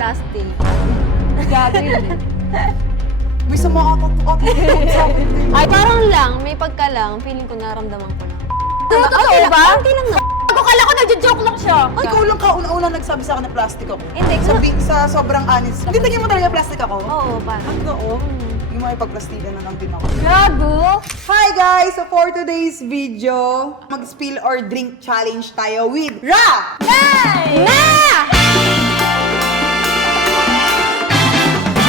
plastic. Gago yun eh. May sumakot. Ay, parang lang, may pagka lang, feeling ko naramdaman ko lang. Totoo ba? Hindi lang na. Ako kala ko nagjo-joke lang siya. Ay, ikaw lang kauna-una nagsabi sa akin na plastic ako. Hindi, Sa sobrang honest. Hindi tingin mo talaga plastic ako? Oo, parang. Ang oo. Hindi mo ipagplastikan na lang din ako. Gago. Hi guys! So for today's video, mag-spill or drink challenge tayo with Ra!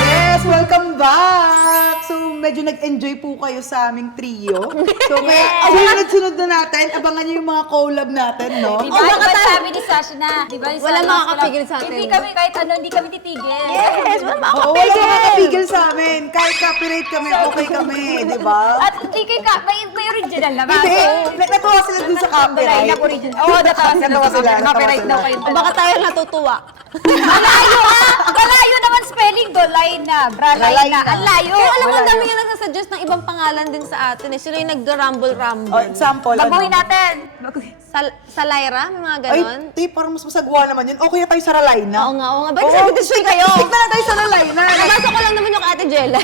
Yes! Welcome back! So medyo nag-enjoy po kayo sa aming trio. So kaya sunod-sunod na natin, abangan nyo yung mga collab natin, no? Diba? Diba sabi ni Sash na, diba? Wala makakapigil sa atin. Hindi kami, kahit ano, hindi kami titigil. Yes, wala Oo, wala makakapigil sa amin. Kahit copyright kami, okay kami, di ba? At hindi kayo may original naman. Hindi! Natuwa sila dun sa copyright. Line up original. Oo, natawa sila. Natawa sila, natawa Copyright sila. daw kayo. O baka tayo natutuwa. Malayo ah! Malayo naman spelling do. Line na. Line na. Ang layo. Kaya alam mo, Wala ang dami yun. nga nagsasuggest ng ibang pangalan din sa atin eh. Sila yung nag-rumble-rumble. Oh, example, Baguhin ano? natin. Sa Lyra, may mga Ay, ganon. parang mas masagwa naman yun. Okay na tayo sa Ralay na. Oo nga. Ba't nag-destroy kayo? Stick na tayo sa Ralay na. Nabasa ko lang naman yung Ate Jella.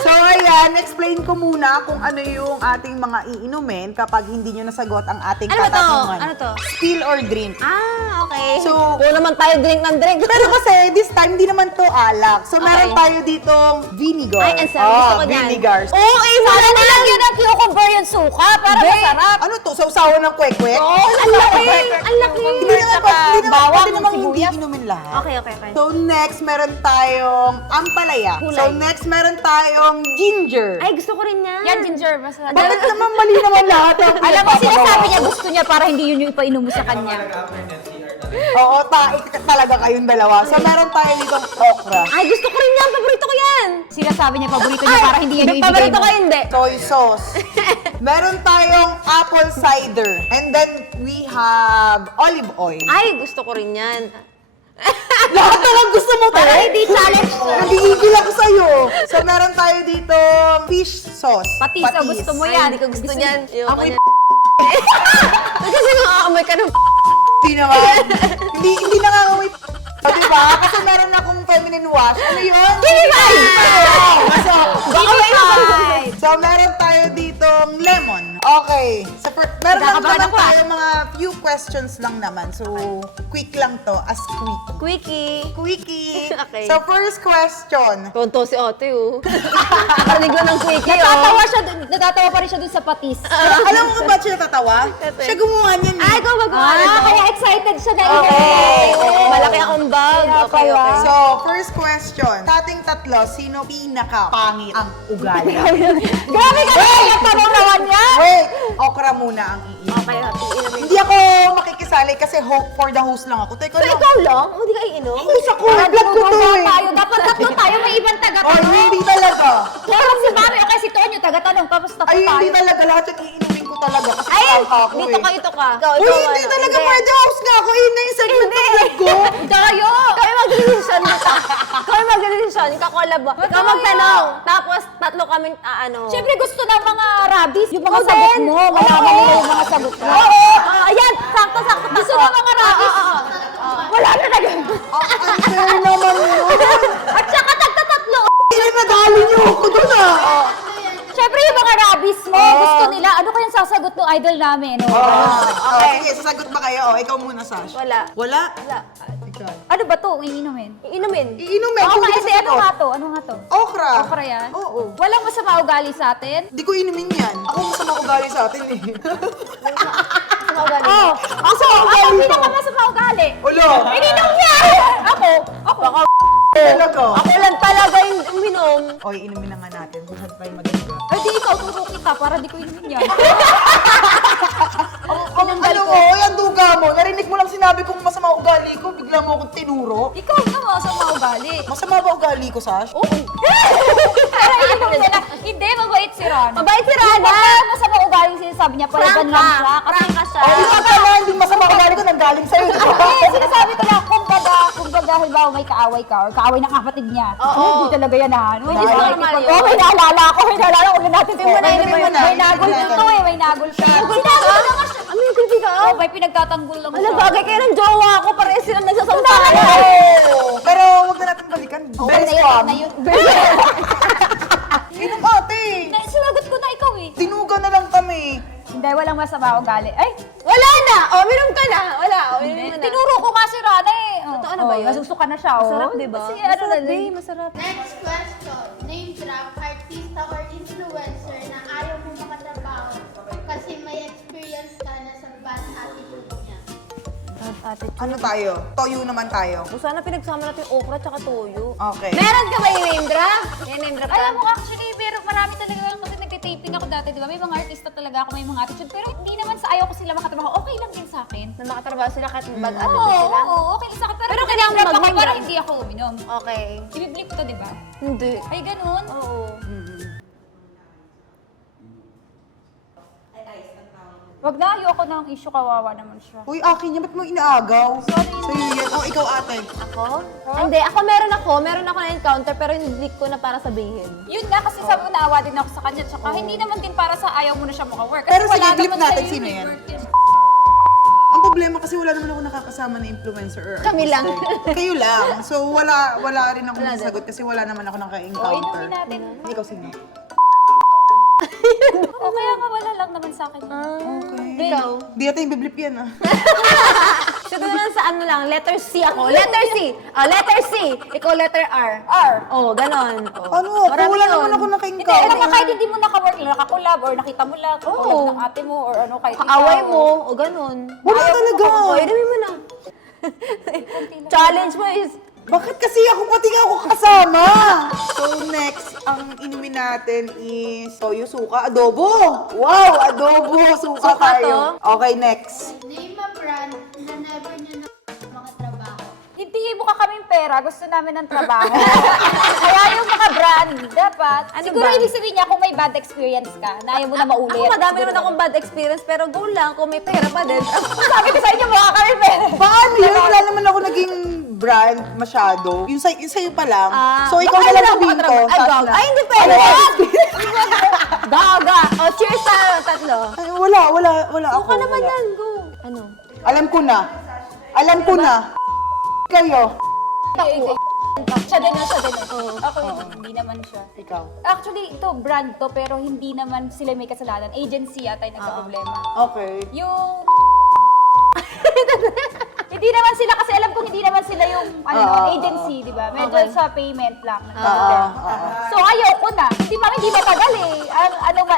So ayan, explain ko muna kung ano yung ating mga iinumin kapag hindi nyo nasagot ang ating Ano ba to? katanungan. Ano to? Spill or drink. Ah, okay. So- Puro naman tayo drink ng drink. Pero kasi this time, hindi naman to alak. So meron Okay. tayo ditong vinegar. Ay, ang sarap. Gusto ko yan. Vinegar. Oo, eh, Sana nilagyan ng cucumber yung suka para masarap. Ano to? Sausawan ng kwek-kwek? Oo, ang laki. Ang laki. Hindi naman pwede bawang, namang hindi sibuyas. inumin lahat. Okay. So next, meron tayong ampalaya. Kulay. So next, meron tayong ginger. Ay, gusto ko rin yan. Yan, ginger. Masarap. Bakit naman mali naman lahat? Alam mo, sinasabi niya gusto niya para hindi yun yung ipainom mo sa kanya. Oo, talaga kayong dalawa. So meron tayo ditong okra. Ay, gusto ko rin yan. Paborito ko yan. Sinasabi niya paborito niya para hindi yan yung ibigay Paborito mo. ko hindi. Soy sauce. Meron tayong apple cider. And then we have olive oil. Ay, gusto ko rin yan. Lahat naman gusto mo to. Para hindi challenge. Nagigigil ako sa'yo. So meron tayo dito fish sauce. Patis, oh, gusto mo Ay, yan. hindi ko gusto niyan. Ayoko Amoy niyan. Kasi nakakamoy ka ng Hindi naman. hindi nangangamoy diba? Kasi meron akong feminine wash. Ano yun? So, so meron tayo ditong lemon. Okay. So, meron lang Kinakabahan naman ako, tayo mga few questions lang naman. So, quick lang to. As quickie. quickie. Quickie. Okay. So, first question. Tonto si Ote, oh. Narinig ko ng quickie, Natatawa oh. siya, natatawa pa rin siya dun sa patis. Alam mo kung ba't siya natatawa? Siya gumawa niyan. Ay, ikaw magawa Ah, nito. kaya excited siya na Okay. Malaki akong bag. Kaya Okay. pala. So, first question. Sa ating tatlo, sino pinaka-pangit ang ugali? Grabe ka na yung tanong naman yan! Wait! Okra muna ang iinom. Okay, inumin. Hindi ako makikisali kasi for the host lang ako. Teka So, lang. ikaw lang? O, di ka iinom? Host ako! Vlog ko to eh! Tayo, dapat tatlo tayo, may ibang Ay, taga-tanong. hindi talaga. Meron si Mami, o kaya si Tonyo, taga-tanong, tapos tatlo Ay, hindi tayo. talaga. Lahat yung iinumin ko talaga. Kasi Ay, tangka ako dito eh. ka, ito ka. Ikaw, Uy, hindi ano? talaga pwede. Host nga ako. Yun na yung segment ng vlog ko. Tayo! Kami mag-decision dito. Kami mag-decision. Kakolab ba? Ikaw magtanong. Tapos, tatlo kaming, ano. Siyempre gusto ng mga rabbis, yung mga Ikaw sagot din. mo. Malaman nila yung mga sagot mo. Oo! Ayan, sakto-sakto. Gusto ng mga rabbis. Wala na talaga. Unfair naman yun. At saka tagtatatlo. Hindi nadali niyo ako dun ah. Siyempre yung mga rabbis mo, gusto nila, ano kayang sasagot ng idol namin? No? Okay. Sige, sasagot ba kayo? O, ikaw muna, Sash. Wala. Wala? Wala. Ikaw. Ano ba to? Iinumin? Iinumin. Iinumin. Oo, Kung di ka kasi ano sasagot. nga to? Ano nga to? Okra. Okra yan? Oo. Walang masama ugali sa atin? Di ko inumin yan. Ako masama ugali sa atin eh. Ano ugali? Oo. Masama Ako ugali ko. pinakamasama ugali. Ulo. Ininom niya! Ako? Baka Talaga. ako lang talaga yung uminom. O, inumin na nga natin. Lahat tayo maganda. Ay, di ikaw, turo kita para di ko inumin yan. Ano mo, yan duga mo. Narinig mo lang sinabi kong masama ugali ko. Bigla mo akong tinuro. Ikaw na masama ugali. Masama ba ugali ko, Sash? Oo. Pero inumin nila. Hindi, mabait si Rana. Mabait si Rana. Yung masama ugali yung sinasabi niya, palaban lang siya. Prank ka siya. O, yung pala, hindi masama ugali ko. Nanggaling sa'yo. Hindi, sinasabi ko lang, kumbaga, halimbawa may kaaway ka or kaaway ng kapatid niya. Oo. Hindi talaga yan ano. Which is normal yun. Oo, may naalala ako. May naalala ko na natin. Sabihin mo na, May nagul dito eh, may nagul pa. Sinabi ko naman siya. Ano yung Hindi ka. Oh, may pinagtatanggol lang Alam, bagay kayo ng jowa ko. Parehas silang nagsasampahan. Pero wag na natin balikan. Very strong. na yun. Inom ate. Sinagot ko na ikaw eh. Tinuga na lang kami. Hindi, walang masama ugali. Ay, Wala na. O, minum ka na. Wala. O, minum mo na. tinuro ko kasi Rana eh. Totoo na ba yun? Nasusuka na siya, oh. Masarap, di ba? Kasi ano na Masarap, din. masarap. Next question. Name drop artista or influencer na ayaw mo makatrabaho kasi may experience ka na sa bad attitude niya. Ano tayo? Toyo naman tayo. O, sana pinagsama natin yung okra tsaka toyo. Okay. Meron ka ba yung name drop? Yan, name drop ka? Alam mo, actually, pero marami talaga kasi nagtitaping ako dati, di ba? May mga artista talaga ako, may mga attitude. Pero hindi naman sa ayaw ko sila makatrabaho. Okay lang din sa akin. Na makatrabaho sila kahit bad Oo, attitude sila? oo, okay lang sa akin. Pero kung kailangan nag-drop ako, mag-name parang drop. hindi ako uminom. Okay. Ibiblip to, di ba? Hindi. Ay, ganun. Oo. Wag na, ayoko na ang issue, kawawa naman siya. Uy, akin yan. Ba't mo inaagaw? Sorry. Sa'yo yan. Oh, ikaw ate. Ako? Hindi, ako meron ako na-encounter pero hindi ko na para sabihin. Yun nga, kasi sabi ko, naawa din ako sa kanya. Tsaka hindi naman din para sa ayaw mo na siya makawork. Kasi Pero sige, wala blip naman natin, sa'yo sino yung yan? work yun. Ang problema kasi wala naman ako nakakasama na influencer or Kami lang. artista eh. Kayo lang. So wala rin ako Wala din. masasagot kasi wala naman ako O, naka-encounter. inumin natin. Ikaw sino? O, kaya nga wala lang naman sa akin. Okay. Ikaw? Di natin yung biblip yan ah. Siguro lang sa ano lang, letter C ako. Letter C! Oh, letter C! Ikaw letter R. R. Oh, ganon. Oh. Ano ako? Marami Wala yun. naman ako Hindi, naka-encounter. alam mo, kahit hindi mo nakawork lang, nakakulab, or nakita mo lang, Oo. kakulab ng ate mo, or ano, kahit Kaaway mo, o ganon. Wala talaga. O, inumin mo na. Challenge mo is, Bakit kasi ako pati nga ako kasama? So next, ang inumin natin is toyo, suka, adobo. Wow, adobo, suka Suka tayo. Okay, next. Name a brand na never niyo na makatrabaho. Hindi mo ka kaming pera, gusto namin ng trabaho. Kaya yung mga brand, dapat, Ano siguro ba? ibig sabihin niya kung may bad experience ka, na ayaw mo na maulit. ako madami Siguro naman akong bad experience, pero go lang kung may pera pa din. Sabi ko sa inyo, mukha kami pera. Paano yun? Wala naman ako naging brand masyado. Yung sa'yo pa lang. So ikaw baka na lang lang sabihin ko. makatrabaho. Ay, Sas gag. na. Ay, hindi pwede. Gaga. O, cheers tayo, tatlo. Ay, wala ako. Suka naman wala. yan, go. Ano? Alam ko na. Kayo. Siya din. Ako, hindi naman siya. Ikaw. Actually, ito, brand to, pero hindi naman sila may kasalanan. Agency yata yung nagka-problema. Okay. Yung... Hindi naman sila, kasi alam kong hindi naman sila yung agency, di ba? Medyo Okay. sa payment lang. Oo. So, ayaw ko na. Hindi matagal eh.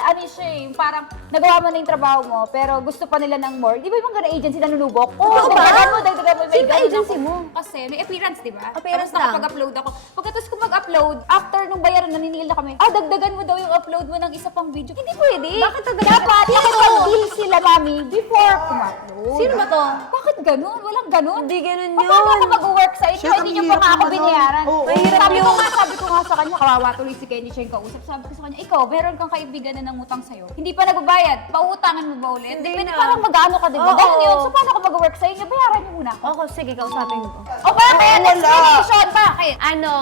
Ano siya eh, yung parang nagawa mo na yung trabaho mo, pero gusto pa nila ng more. Di ba yung mga ganun agency na nulubok? Oo ba? Dagdagan mo. Sino may ganun agency ako. mo? Kasi may appearance, di ba? Appearance Tapos lang. nakapag-upload ako. Pagkatapos ko mag-upload, after nung bayaran, naniningil na kami. Dagdagan mo daw yung upload mo ng isa pang video. Hindi pwede. Bakit dagdagan? Dapat nakipag-deal sila, mami, before kumupload. Sino ba to? Bakit ganun? Walang ganun. Hindi ganun yun. Paano ako mag-work sa inyo? Shit, Hindi ang nyo pa hirap nga ako naman nun. binayaran. Oo. Mahirap Sabi ko nga sa kanya, kawawa tuloy si Kenny siya yung kausap. Sabi ko sa kanya, ikaw, meron kang kaibigan na nangutang sa'yo. Hindi pa nagbabayad. Pauutangan mo ba ulit? Hindi Pwede na. parang mag-ano ka, di ba? Oo. Ganun yun. So, paano ako mag-work sa inyo? Bayaran niyo muna ako. Ako, sige, kausapin mo. O bakit? Wala. Explanation, bakit? Ano,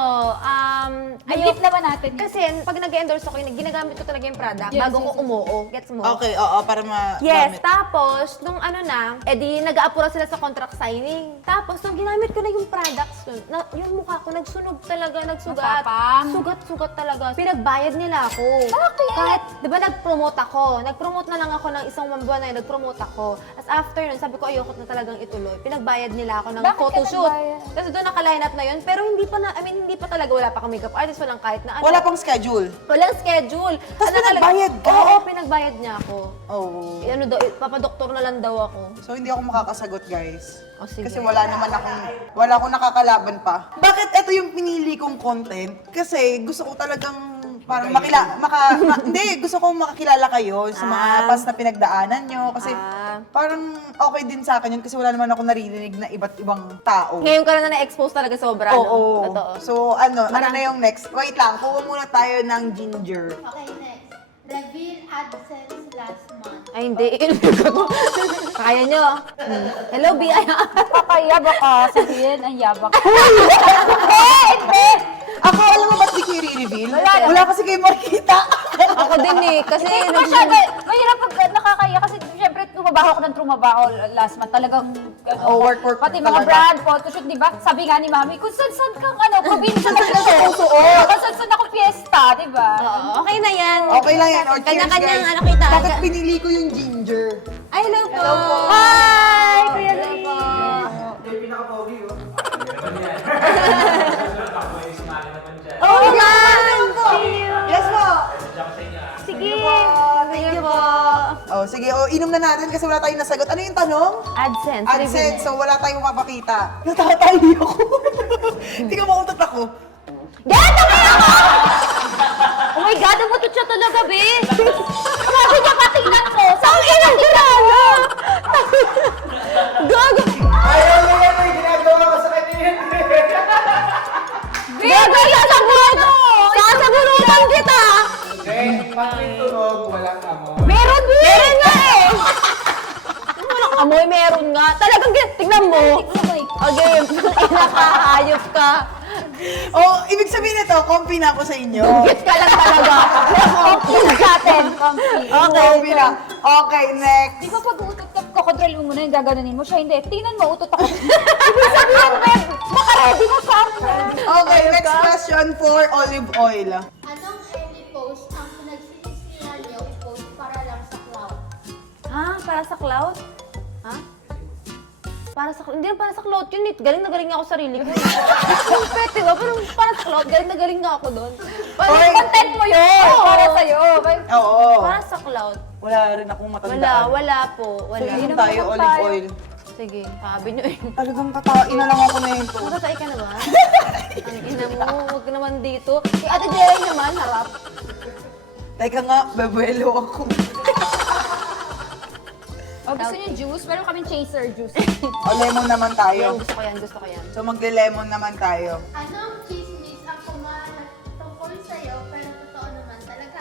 Ayun naman natin. Kasi pag nag-endorse ako, ginagamit ko talaga yung product Yes, bago yes, ko yes. umuo. Gets mo? Okay, oo, para Yes, ma-gamit. tapos, nung ano na, edi nag-aapura sila sa contract signing. Tapos, nung ginamit ko na yung products, yung mukha ko, nagsunog talaga, nagsugat. Matapang. Sugat talaga. Pinagbayad nila ako. Bakit? Kahit, di ba nag-promote ako. Nag-promote na lang ako ng isang buwan na yun, nag-promote ako. As after nun, sabi ko, ayoko na talagang ituloy. Pinagbayad nila ako ng Bakit ka photoshoot. nagbayad? Kasi doon naka-line up na yun. Pero hindi pa na, hindi pa talaga, wala pa kang makeup artist, walang kahit na ano. Wala pang schedule. Walang schedule. Tapos talaga- pinagbayad ka? Oo, pinagbayad niya ako. Oh. Ano daw, papadoktor na lang daw ako. So hindi ako makakasagot, guys. O, sige. Kasi wala akong nakakalaban pa. Bakit ito yung pinili kong content? Kasi gusto ko talagang parang gusto kong makakilala kayo sa mga past na pinagdaanan nyo. Kasi parang okay din sa akin yun kasi wala naman ako naririnig na iba't ibang tao. Ngayon ka na na-expose talaga sobra. Oo. No? Totoo. So ano na yung next? Wait lang, kuha muna tayo ng ginger. Okay, next. Reveal AdSense last month. Ay, hindi. Kaya nyo. Hello, B. Kakaya baka sabihin, ang yabak. Hindi! Ako, alam mo ba't di ko i-reveal? Wala. Wala kasi kayo makikita. Ako din eh, kasi Hindi masyado, mahirap pag nakakaya kasi syempre tumabaho ako ng trumabaho last month. Talagang, work pati mga talaga. brand, photoshoot, di ba? Sabi nga ni Mami, kung saan kang probinsya na sinusuot. Kung saan ako fiesta, di ba? Oo, okay na yan. Okay lang yan. Oh, cheers, Kanya-kanyang guys. ano kita. Bakit pinili ko yung ginger? Ay, hello po. Hello po. Hi! Kuya Lee. Oo nga! Yes po! Sige. Thank you po. Oh, sige, inom na natin kasi wala tayong nasagot. Ano yung tanong? AdSense. AdSense, so wala tayong mapapakita. Natatali ako. Hindi ka mautot ako. Yan! Tangin ako! Oh my God, umutot siya talaga, be. Sabi niya, patingnan ko. Saan ka nang ginala? Gago! Ayaw mo yan, may ginagawa ko sa kanya yan. Gago, sasabunan! Sasabunutan kita! Okay, pag may tunog, walang amo. Meron, be! Meron nga eh! Walang amoy, meron nga. Talagang, tignan mo. Okay, nakahayop ka. Oh, ibig sabihin nito, comfy na ako sa inyo. Git ka lang talaga. Comfy sa atin. Comfy. Comfy na. Okay, next. Di ba pag uutot ka, kakontrol mo muna yung gaganunin mo? Siya hindi. Tingnan mo, utot ako. Ibig sabihin, Beb, nakaready na sa akin. Okay, next question for olive oil. Anong any post ang pinagsisisihan niyo i-post para lang sa cloud? Ha? Para sa cloud? Ha? Para sa hindi para sa cloud yun. Galing na galing nga ako sa sarili ko. Pwede ba? Parang para sa cloud, galing na galing nga ako doon. Oy. Content mo yun. Oo. Para sa'yo. Oo. Para sa cloud. Wala rin akong matandaan. Wala po. So, Wala. inom tayo, olive oil. Sige, sabi nyo eh. Talagang tatain na lang ako na ito. Matatay ka na ba? Ang ina mo, huwag naman dito. Si Ate Jerry naman, harap. Teka nga, bebuelo ako. O, gusto niyo juice? Meron kaming chaser juice. O, lemon naman Yan, tayo. gusto ko yan, gusto ko yan. So, magle-lemon naman tayo. Anong chismis ang kumalat tungkol sa'yo pero totoo naman talaga?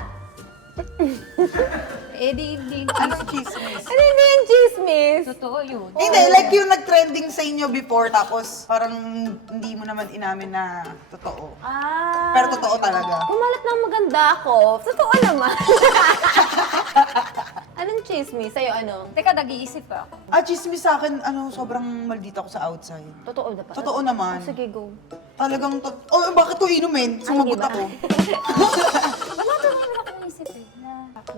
Di. Anong chismis? Ano hindi yung chismis? Totoo yun. Hindi, like yung nag-trending sa inyo before, tapos parang hindi mo naman inamin na totoo. Ah. Pero totoo talaga. Kumalat ng maganda ako. Totoo naman. Anong chismis? Sa'yo ano? Teka, nag-iisip ka. Chismis sa akin, sobrang maldita ako sa outside. Totoo na pa. Totoo naman. Sige, go. Talagang, bakit ko inumin? Sumagot Ay, ako. Wala ka ngayon ako naisip eh.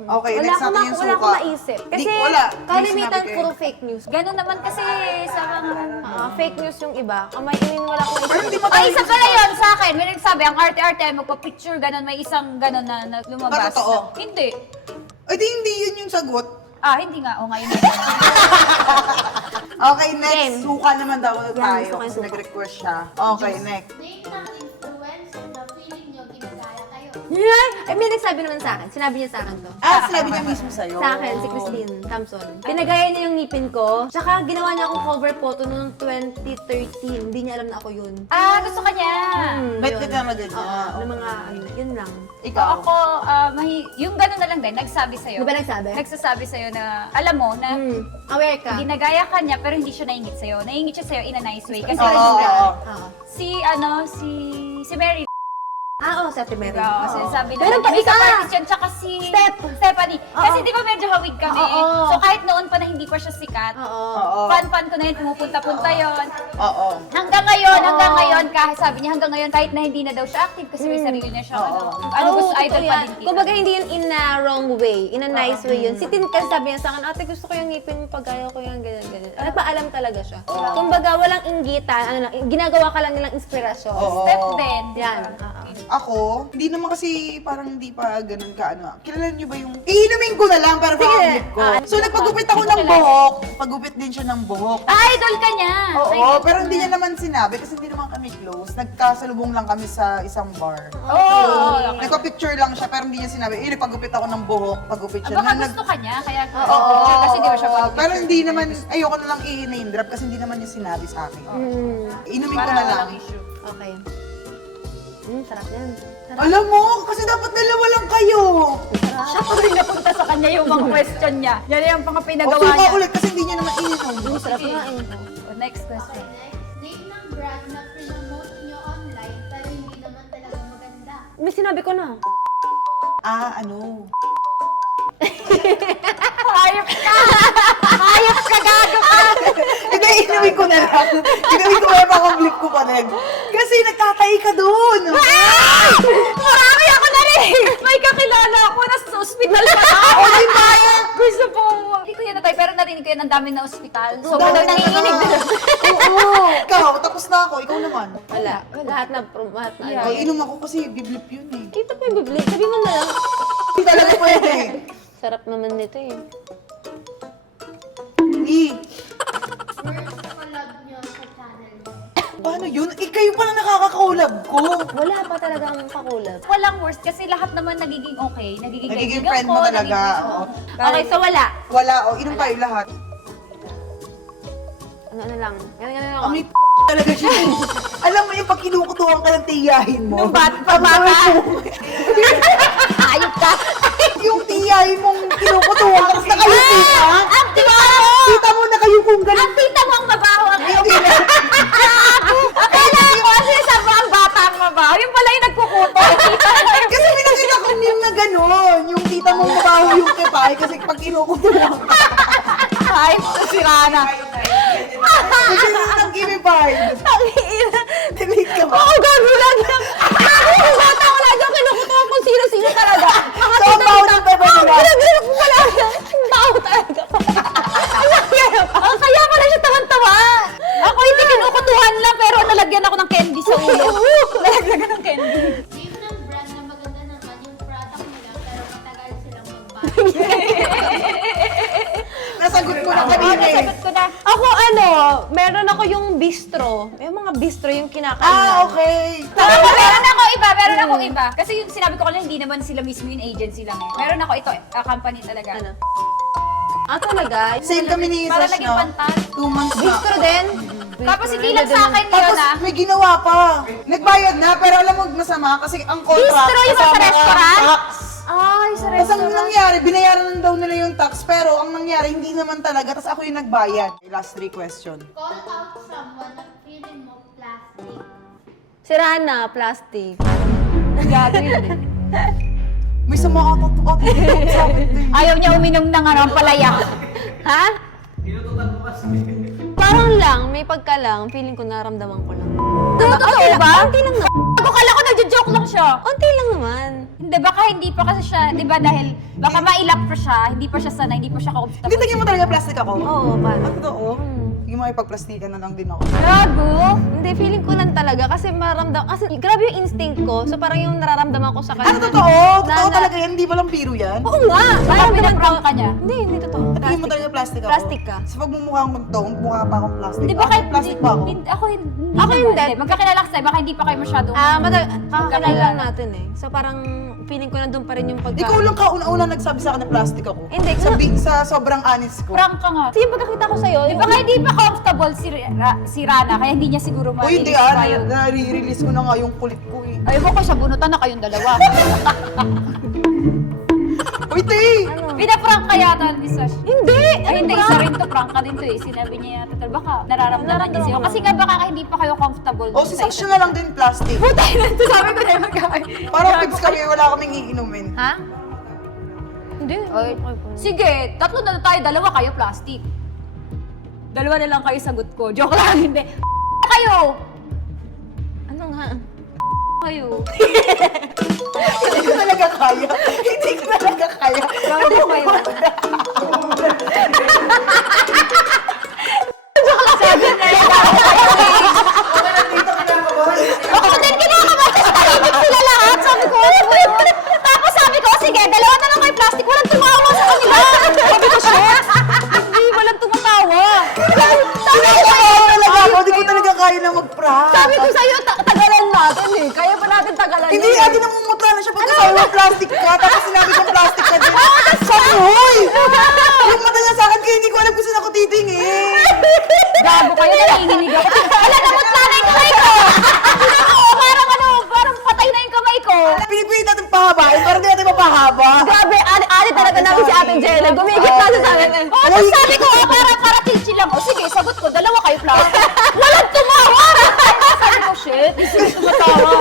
Okay, Wala next akong natin yung wala suka. akong maisip. Kasi wala. kalimitan May sinabi puro kayo. fake news. Ganun naman kasi sa mga... Fake news yung iba. Wala akong Pero hindi maisip. mo Ay, isa pala yun sa akin. May nagsabi, ang arte-arte ay magpa-picture, ganun, may isang ganun na lumabas. Ba, totoo? Hindi. Ay, hindi yun yung sagot. Hindi nga. O, ngayon. Okay, next. Game. Suka naman daw tayo. gusto ko yung Kasi suka. nag-request siya. Okay, next. Name ng influencer na feeling niyo ginagaya kayo. Ay, may nagsabi naman sa akin. Sinabi niya sa akin to. Sinabi niya mismo sa'yo. Sa akin, si Christine Thompson. Pinagaya niya yung ngipin ko. Tsaka ginawa niya akong cover photo noong 2013. Hindi niya alam na ako yun. Gusto ka niya. Bet Yun. ka naman ganyan. Oo, ng mga, yun lang. Ikaw. Ako, yung gano'n na lang din, nagsabi sa'yo. Di ba nagsabi? Nagsasabi sa'yo na, alam mo, na Aware ka? ginagaya ka niya, pero hindi siya naingit sa'yo. Naingit siya sa'yo in a nice way. Kasi Oo. si Mary, Oo, sa Ate Mary. kasi sabi na, Meron pa may isa! kapartist yan, tsaka si Stephanie. Kasi di ba medyo hawig kami? Oo. So kahit noon pa na hindi pa siya sikat, Oo. fan ko na yun, pumupunta-punta yun. Oo. Hanggang ngayon, kahit sabi niya hanggang ngayon, kahit na hindi na daw siya active kasi may sarili niya siya. Gusto idol pa din. Kumbaga hindi yun in a wrong way, in a nice way yun. Si Tin kasi sabi niya sa akin, ate gusto ko yung ngipin mo, pagaya ko yung ganyan. Nagpaalam talaga siya. Kumbaga walang inggitan, ginagawa ka lang nilang inspirasyon. Oo. Step din. Yan. Ako, hindi naman kasi parang hindi pa ganun ka Kilala niyo ba yung... Iinumin ko na lang para pa-ulit ko. So nagpagupit ako ng buhok. Pagupit din siya ng buhok. Idol ka niya! Oo, pero hindi niya naman sinabi kasi hindi naman kami close. Nagkasalubong lang kami sa isang bar. Oo. Nagpa-picture lang siya pero hindi niya sinabi, nagpagupit ako ng buhok, pagupit siya. Baka Nung gusto ka niya, kaya Oo, kasi di ba siya pag pero hindi naman, ayoko na lang i-name drop kasi hindi naman niya sinabi sa akin. Inumin ko para na lang. walang issue. Okay. Sarap yan. Alam mo, kasi dapat dalawa lang kayo. Siya pa rin napunta sa kanya yung mga question niya. Yan yung mga O pinagawa suka niya. ulit kasi hindi niya naman ininom. Sarap nga eh. Next question. Next, name ng brand na promote niyo online pero hindi naman talaga sinabi ko na. Ano? Hayop ka! Hayop ka, gago ka! Hindi, inuwi ko na lang. Inuwi ko na lang, blip ko pa rin. Kasi nagtatay ka doon. Marami ako na rin! May kakilala ako, nasa ospital ka na! O, di ba? Gusto po. Hindi ko yan natay, pero narinig ko yan ang dami na ospital. So, Dahil wala nanginginig na. din. Oo. Ikaw, tapos na ako. Ikaw naman. Wala. Lahat na. Yeah. Ay, inom ako kasi biblip yun eh. Kita po yung bibli. Sabi mo na lang. Hindi talaga pwede. Sarap naman nito eh. First collab nyo sa channel ko. Paano yun? Kayo pala nakaka-collab ko. Wala pa talagang kakulab. Walang worst kasi lahat naman nagiging okay. Nagiging Nagiging kaibigan friend ko, mo talaga. nagiging- Oo. Okay, so wala. Wala, inom tayo lahat. Ano lang. Ganun lang. May talaga siya. Alam mo yung pag kinukutuhan ka ng tiyahin mo. Nung bata pa, bata. Ayop ka! Yung tiyahin mong kinukutuhan ka, tapos nakayupi ka. Ang tita mo! Kita mo nakayupong ganun. Ang tita mo ang mabaho ang Hindi na. Akala ko kasi sa ang bata ang mabaho. Yung pala yung nagkukuto. Kasi pinakita ko meme na gano'n. Yung tita mong mabaho yung kipay kasi pag kinukutuhan ka. Ay, sira na. Kasi nang kimipay. Delete ka ba? Oo, gago lang lang. Yung bata ko lagi ang kinukutuhan kung sino-sino talaga. Mga So, ang baho ng pepe nila. Pinag-irap ko pala. Ang baho talaga. Ang kaya pala siya tawan-tawa. Ako hindi kinukutuhan lang pero nalagyan ako ng candy sa ulo. Nalagyan ng candy. Name ng brand na maganda naman yung product nila pero matagal silang magbago. Nasagot ko na kanina eh. Nasagot ko na. Ako meron ako yung bistro. Yung mga bistro yung kinakainan. Okay. Meron akong iba. Kasi yung sinabi ko kanina, hindi naman sila mismo yung agency lang eh. Meron ako ito, company talaga. Ano? Talaga? Same kami ni Para Sash, laging no? pantal. 2 months na. Bistro din? Tapos hindi lang sa akin yun Tapos ah. may ginawa pa. Nagbayad na, pero alam mo masama kasi ang contract. Bistro yung sa kasama ang restaurant? tax. Ay, sa Tapos ang nangyari, binayaran lang daw nila yung tax, pero ang nangyari, hindi naman talaga. Tapos ako yung nagbayad. Last 3 question. Call out someone na feeling mo plastic. Si Rana, plastic. May sama ka totoo. Ayaw niya uminom ng palaya. Ha? Inututan mo kasi. Parang lang, may pagka lang, feeling ko naramdaman ko lang. Totoo ba? Unti lang naman. Ako kala ko nagjo-joke lang siya. Unti lang naman. Hindi, baka hindi pa kasi siya, di ba dahil baka mailap pa siya, hindi pa siya sanay, hindi pa siya Hindi comfortable. tingin mo talaga plastic ako? Oo, paano? Ang totoo? Sige mo ipagplastikan na lang din ako. Gago. Hindi, feeling ko lang talaga kasi maramdam, kasi grabe yung instinct ko. So parang yung nararamdaman ko sa kanya. Ano totoo? Totoo Na- talaga yan, hindi ba lang biro yan? Oo nga! Baka pinaprank ka niya. Hindi totoo. Tingin mo talaga plastic ako? Plastic ka. Sa pagmumukha ko to, mukha pa akong plastic. Hindi ba kayo, Plastic ba ako? Ako hindi. Ako hindi. Magkakilala kasi, baka hindi pa kayo masyadong. Kakakilala lang natin eh. So parang feeling ko nandun pa rin yung pagka... Ikaw lang kauna-una nagsabi sa akin na plastic ako. Hindi, Sa sobrang honest ko. Prank ka nga. Kasi yung pagkakita ko sa'yo, Di ba kaya hindi pa comfortable si Rana, kaya hindi niya siguro Uy, hindi nare-release ko na nga yung kulit ko eh. Ayaw mo ko siya, bunutan na kayong dalawa. Uy, te! Ano? Pinaprank kaya ito ni Sash. Hindi! Ay, hindi, isa rin to, prank ka din to eh. Sinabi niya yata, baka nararamdaman niya siya. ko Kasi nga baka hindi pa kayo comfortable. O, si Sash na lang din plastic. Putay na ito, sabi ko na yung magkakain. Parang pigs kami, wala kaming iinumin. Ha? Hindi. Ay, sige, tatlo na tayo, dalawa kayo plastic. Dalawa na lang kayo sagot ko. Joke lang, hindi. Kayo! Ano nga? Kayo. Hindi ko talaga kaya. Hindi ko talaga kaya. Grabe kayo. Sabi na yun. Ako din kinakabahan sa tahimik sila lahat. Sabi ko, ano ba yun? Tapos sabi ko, sige, dalawa na lang kayo plastic. Walang tumawa sa kanila. Sabi ko, shit. Hindi, walang tumatawa. Sabi ko sa'yo, Talaga ako, hindi ko talaga kaya na mag-prank. Sabi ko sa'yo, tagalan natin eh. Kaya pa natin tagalan Hindi, yun. ate namumutla na siya pagkasabi mo plastic ka, tapos sinabi ko plastic ka din. Sabi, hoy! Yung mata niya sa akin, kaya hindi ko alam kung saan ako titingin. gago kayo, nanginginig ako. Wala, namutla na yung kamay ko. Oo, parang patay na yung kamay ko. Pinipilit natin pahabain, para di natin mapahaba. Grabe, ali talaga namin si Ate Jenna. Gumigit na sa akin eh. Oo, tapos sabi ko, para chill lang. O sige, sagot ko, dalawa kayo plastic. Walang tumawa! Sabi ko, shit, hindi sila tumatawa.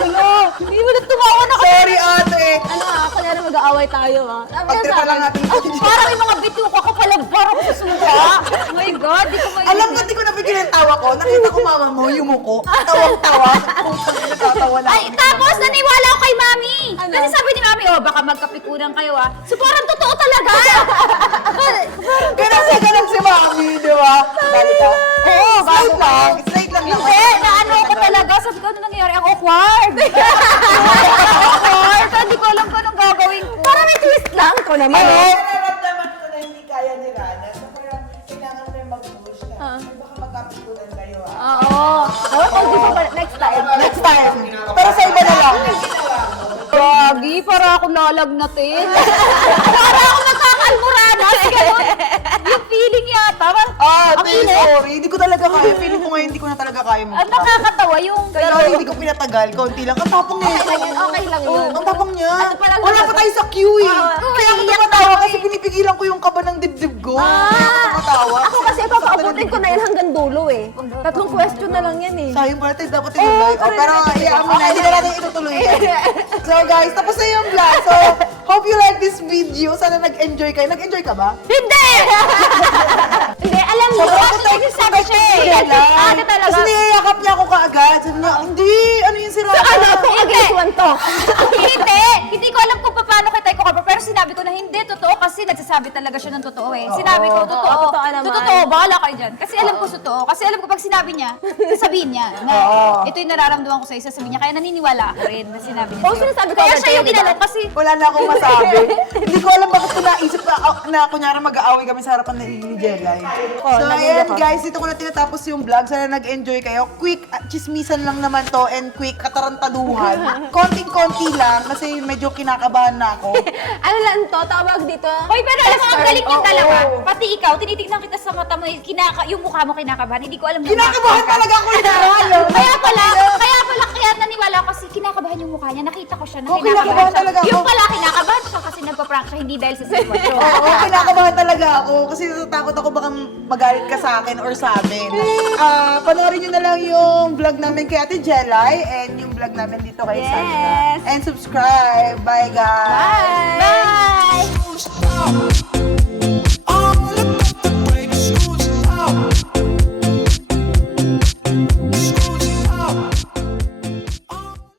Hello, hindi mo na tumawa na kayo. Alam ko, di ko napigil ang tawa ko. Nakita ko mama mo, yumuko. Tawang-tawa. Natatawa na Ay, ako. tapos naniwala ako kay Mami. Kasi sabi ni Mami, oh, baka magkapikunan kayo ah. So parang totoo talaga. Ganang si mami, di ba? Balik ka. Oo, Slide lang. Slide lang naman. Hindi, naano ako talaga. Sabi ko, ano nangyayari? Ang awkward. Awkward. Hindi ko alam kung anong gagawin ko. Para may twist lang ko naman. Nararamdaman ko na hindi kaya ni Rana. So parang kailangan mo yung mag-push na. Ay, baka magkapikunan kayo Oo. Oh, di ba next time? Next time. Pero sa iba na lang. Gagi, para ako nalagnatin. Para ako nagkakalmuranas. Ganun. Yung feeling yata. Ang init. Sorry. Hindi ko talaga kaya. Feeling ko ngayon hindi ko na talaga kaya Ang mag-trap. nakakatawa yung Sorry, hindi ko pinatagal. Konti lang. Ang tapang niya. Okay lang yun. Ang tapang niya. Ano pa lang Wala naman? pa tayo sa queue eh. Kaya ako iiyak tumatawa kasi pinipigilan ko yung kaba ng dibdib ko. Kaya ako tumatawa. Ako kasi papaabutin ko na yan hanggang dulo eh. 3 question na lang yan eh. Sayang pala tayo dapat tinuloy. Oh, pero iyaan mo na. Hindi na natin itutuloy yan. So guys, tapos na yung vlog. So, hope you like this video. Sana nag-enjoy kayo. Nag-enjoy ka ba? Hindi! Hindi, alam mo, kasi nagsasabi siya eh. Ate talaga. Kasi niyayakap niya ako kaagad. Sabi niya, hindi, ano yung sira? Ano to? Against one to. Hindi! Hindi ko alam kung paano kita i-cover, pero sinabi ko na hindi, totoo kasi nagsasabi talaga siya ng totoo eh. Sinabi ko, totoo. totoo naman. Totoo, bahala kayo dyan. Kasi alam ko totoo. Kasi alam ko pag sinabi niya, sasabihin niya na ito yung nararamdaman ko sa'yo, sasabihin niya. Kaya naniniwala ako rin na sinabi niya. Oo, sinasabi ko Kaya agad siya yung sa'yo, diba? inalok kasi Wala na akong masabi. Hindi ko alam bakit ko naisip na kunyari mag-aaway kami sa harapan ni Jelay. So ayan guys, dito ko na tinatapos yung vlog. Sana nag-enjoy kayo. Quick chismisan lang naman to and quick katarantaduhan. Konting-konti lang kasi medyo kinakabahan na ako. Ano lang to? Tawag dito? Hoy, pero alam mo, ang galing yung Oo. dalawa. Pati ikaw, tinitignan kita sa mata mo, yung mukha mo kinakabahan. Hindi ko alam na Kinakabahan talaga ako yung kaya naniwala ako kasi kinakabahan yung mukha niya. Nakita ko siya na Oo, kinakabahan talaga ako. Yung pala kinakabahan siya kasi nagpa-prank siya, hindi dahil sa sitwasyon. Oo, kinakabahan talaga ako kasi natatakot ako baka magalit ka sa akin or sa amin. Panoorin nyo na lang yung vlog namin kay Ate Jelay and yung vlog namin dito kay Sasha. And subscribe. Bye guys! Bye!